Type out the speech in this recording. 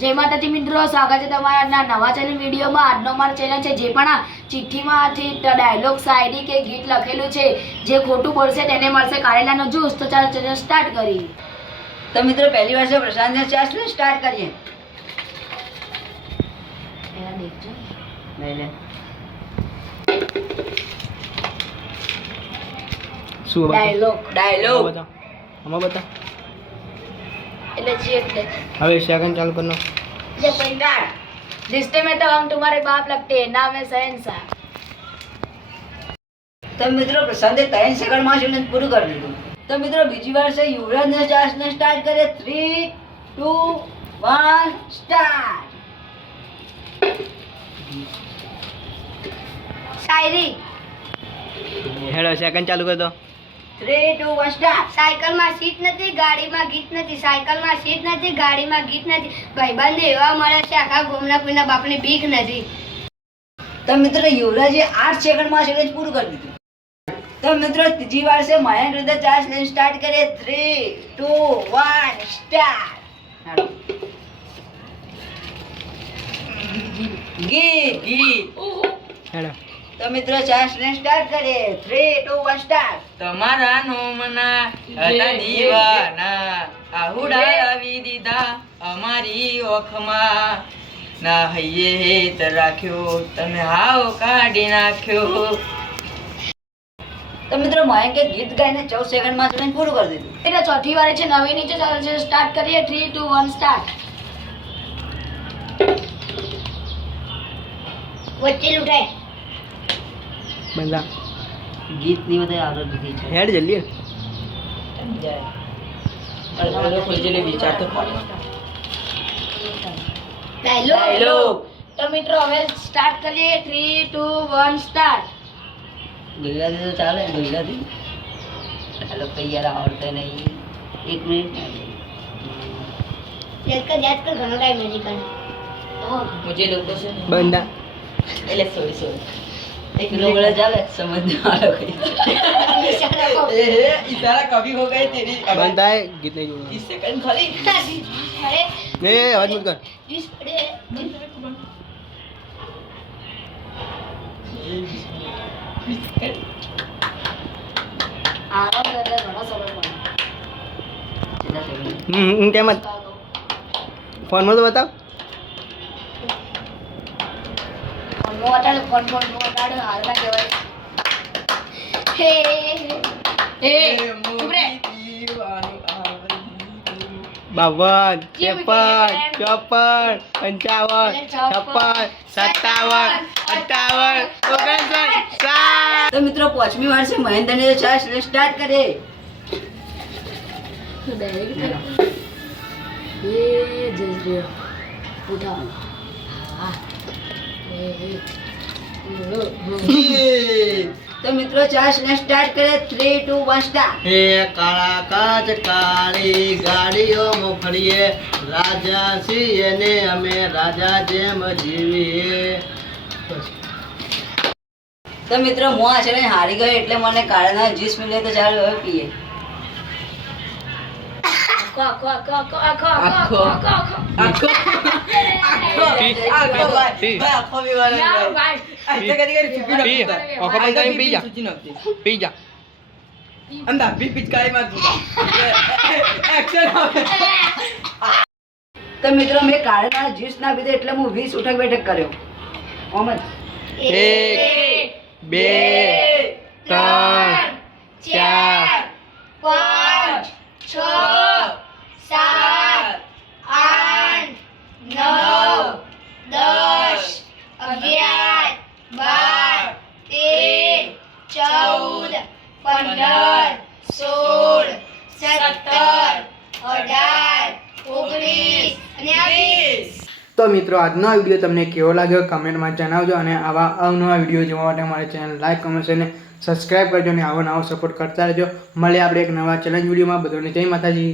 જય માતાજી મિત્રો, સ્વાગત છે તમારા નવા ચેનલ વિડીયોમાં। આજનો મારો ચેનલ છે જે પણ આ ચિઠ્ઠીમાંથી ડાયલોગ શાયરી કે ગીત લખેલું છે જે ખોટું બોલશે તેને મળશે કારેલાનો જ્યુસ। તો ચાલો ચેનલ સ્ટાર્ટ કરીએ। તો મિત્રો પહેલી વાર છે પ્રશાંતને ચાસ ને સ્ટાર્ટ કરીએ। એના દેખજો લઈ લે શું ડાયલોગ બતા હમણાં બતા એટલે जी એટલે હવે સેકન્ડ ચાલુ કરનો ये स्टार्ट। रिश्ते में तो हम तुम्हारे बाप लगते हैं, नाम है शहंशाह। તો મિત્રો પ્રશાંતે 3 સેકન્ડમાં ચેલેન્જ પૂરું કરી દીધું। તો મિત્રો બીજી વાર છે યુવરાજને ચાસ ને સ્ટાર્ટ કરીએ। 3 2 1 સ્ટાર્ટ। शायरी હેડો સેકન્ડ ચાલુ કર દો 3 2 1 સ્ટાર્ટ। સાયકલ માં સીટ નથી, ગાડીમાં ગીત નથી, સાયકલ માં સીટ નથી, ગાડીમાં ગીત નથી, ભાઈબંધ એવા મળે છે આખા ગામના કોઈના બાપને બીક નથી। તો મિત્રો યુવરાજે 8 સેકન્ડમાં ચેલેન્જ પૂરું કરી દીધું। તો મિત્રો ત્રીજી વાર છે મહેન્દ્ર રીતે ચાસ ને સ્ટાર્ટ કરીએ। 3 2 1 સ્ટાર્ટ। ગીત હેડો તો મિત્રો ચાસ ને સ્ટાર્ટ કરીએ। 3 2 1 સ્ટાર્ટ। તમારા નોમના હતા દીવાના આહુડા આવી દીધા અમારી ઓખમાં ના હૈયે હેત રાખ્યો તમે હાવ કાઢી નાખ્યો। તો મિત્રો મયંકે ગીત ગાઈને 14 સેકન્ડમાં ચેલેન્જ પૂરું કરી દીધું। એટલે ચોથી વાર છે નવી નીચે ચાલે છે। સ્ટાર્ટ કરીએ 3 2 1 સ્ટાર્ટ। વચ્ચે ઉઠાય બંધા ગીત ની બધે આવડત નથી છે। હેડ જલ્દી વિચાર તો ડાયલોગ। તો મિત્રો હવે સ્ટાર્ટ કરીએ 3 2 1 સ્ટાર્ટ। ગુજરાતી તો ચાલે ગુજરાતી ડાયલોગ કઈ યાર આવડતે નહીં। 1 મિનિટ યાદ કર ઘણો ટાઈમ નથી કરવાનો। મુજે લોકો છે ને બંધા એટલે સોરી એક લોગડા ચાલે સમજ ના આલો કઈ इशारा कभी हो गए तेरी બંધા है गीत नहीं जोड़ना 30 सेकंड खाली અરે ए आवाज मत कर જીસ પડે આરામ કરે ઘણો સમય પડે। કેટલા સેકન્ડ क्या मत फोन में तो बताओ ફોન વટાડો હાલમાં કહેવાય। હે હે ઉભરે 52 53 54 55 56 57 58 59 તો મિત્રો પાંચમી વાર છે મહેન્દ્ર ને ચાસ ને સ્ટાર્ટ કરે। એ જલ્દી ઉઠાવ હા તો મિત્રો ચાસ ને સ્ટાર્ટ કરે। 3 2 1 સ્ટાર્ટ। હે કાળા કાચ કાળી ગાડીઓ મોખડીએ રાજા છીએ ને અમે રાજા જેમ જીવીએ। તો મિત્રો હું આ છે ને હારી ગયો એટલે મને કાળાના જ્યુસ મળે તો ચાલો હવે પીએ। આખો પી જા अंदा भी पिचकारी मत एक्शन તો મિત્રો મેં કાળાના જ્યુસ ના પીધે એટલે હું 20 ઉઠક બેઠક કર્યો। ઓમન 1 2 3 4 5 6 7 8 9 10 11 12 13 14 15 16 17 18 19 અને 20। તો મિત્રો આજનો આ વિડીયો તમને કેવો લાગ્યો કમેન્ટમાં જણાવજો અને આવા અવનવા વિડીયો જોવા માટે અમારી ચેનલ લાઈક કમેન્ટ અને સબસ્ક્રાઈબ કરજો અને આવો નવો સપોર્ટ કરતા રહેજો। મળીએ આપણે એક નવા ચેલેન્જ વિડીયોમાં। બધાને જય માતાજી।